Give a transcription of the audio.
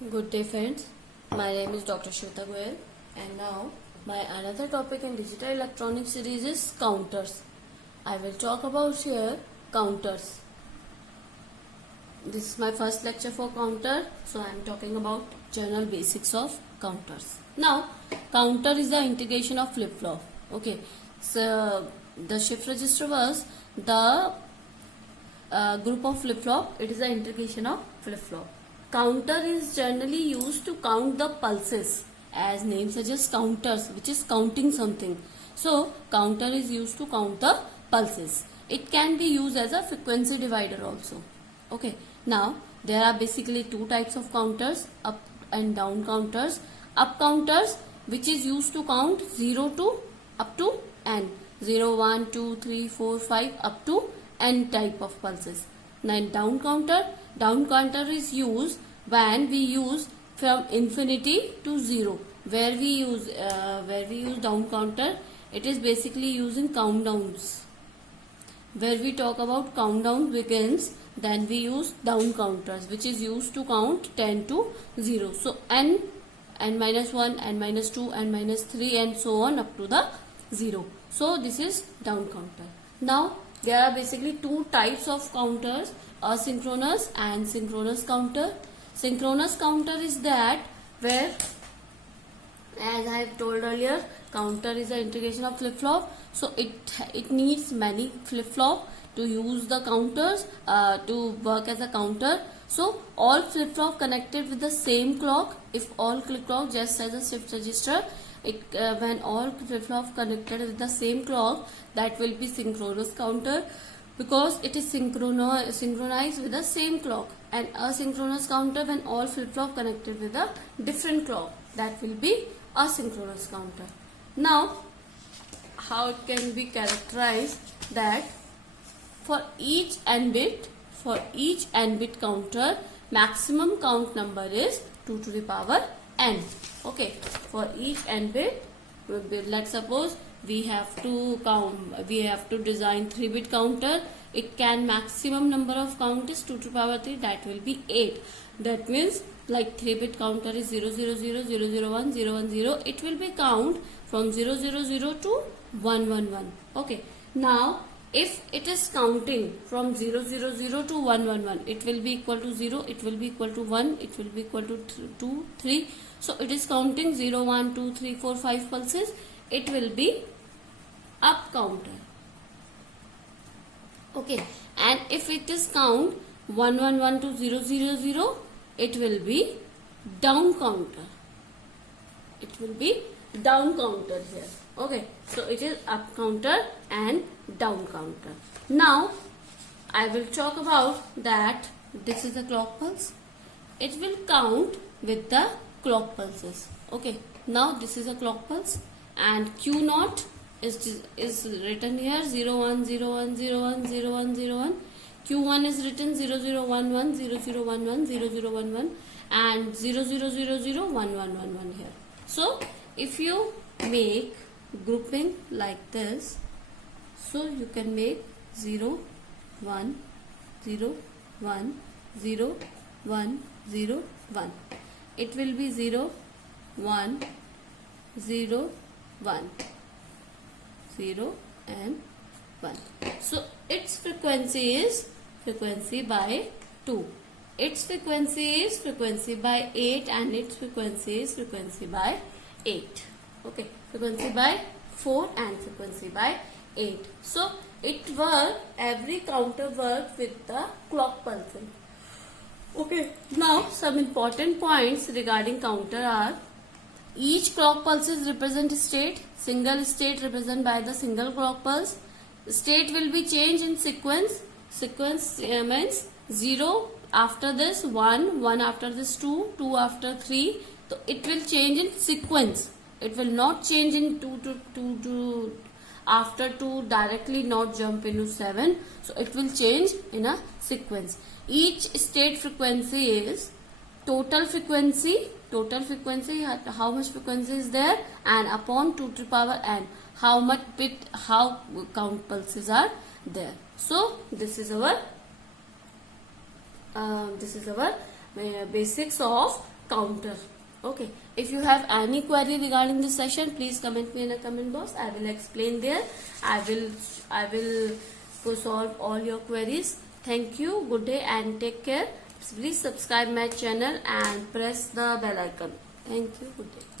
Good day friends, my name is Dr. Shweta Goyal and now my another topic in digital electronics series is counters. I will talk about here counters. This is my first lecture for counter, so I am talking about general basics of counters. Now counter is the integration of flip-flop. Okay, so the shift register was the group of flip-flop. It is the integration of flip-flop. Counter is generally used to count the pulses, as name suggests counters, which is counting something. So counter is used to count the pulses. It can be used as a frequency divider also. Okay, now there are basically two types of counters, up and down counters. Up counters, which is used to count 0 to up to n, 0, 1, 2, 3, 4, 5 up to n type of pulses. Now down counter is used when we use from infinity to 0. Where we use down counter, it is basically using countdowns. Where we talk about countdown begins, then we use down counters, which is used to count 10 to 0. So n minus 1, n minus 2, n minus 3 and so on up to the 0. So this is down counter. Now there are basically two types of counters, asynchronous and synchronous counter. Synchronous counter is that where, as I have told earlier, counter is the integration of flip-flop. So it needs many flip-flop to use the counters to work as a counter. So all flip-flop connected with the same clock. If all flip-flop just as a shift register, when all flip-flop connected with the same clock, that will be synchronous counter because it is synchronized with the same clock. And asynchronous counter when all flip-flop connected with a different clock, that will be asynchronous counter. Now how it can be characterized, that for each n bit counter, maximum count number is 2 to the power n. Okay, for each n bit, let's suppose we have to design 3-bit counter. It can maximum number of count is 2 to the power 3, that will be 8. That means like 3-bit counter is 000, 001, 010. It will be count from 000 to 111. Okay, now if it is counting from 000 to 111, it will be equal to 0, it will be equal to 1, it will be equal to 2, 3. So it is counting 0, 1, 2, 3, 4, 5 pulses. It will be up counter. Okay, and if it is count 111 to 000, it will be down counter. It will be down counter here. Okay, so it is up counter and down counter. Now I will talk about that. This is the clock pulse. It will count with the clock pulses. Okay, now this is a clock pulse and Q0 is written here 01, 01, 01, 01, 01. Q1 is written 0011, 0011, 0011 and 00001111 here. So if you make grouping like this, so you can make 0, 1, 0, 1, 0, 1, 0, 1. It will be 0, 1, 0, 1, 0 and 1. So its frequency is frequency by 2. Its frequency is frequency by 8 and its frequency is frequency by 8. Okay, frequency by 4 and frequency by 8. So every counter works with the clock pulsing. Okay, now some important points regarding counter are: each clock pulses represent state. Single state represented by the single clock pulse. State will be changed in sequence. Sequence means 0 after this, 1, 1 after this, 2, 2 after 3. So it will change in sequence. It will not change in 2 to after 2 directly, not jump into 7. So it will change in a sequence. Each state frequency is total frequency, how much frequency is there, and upon 2 to the power n, how count pulses are there. So this is our basics of counter. Okay, if you have any query regarding this session, please comment me in a comment box. I will explain there. I will solve all your queries. Thank you, good day and take care. Please subscribe my channel and press the bell icon. Thank you, good day.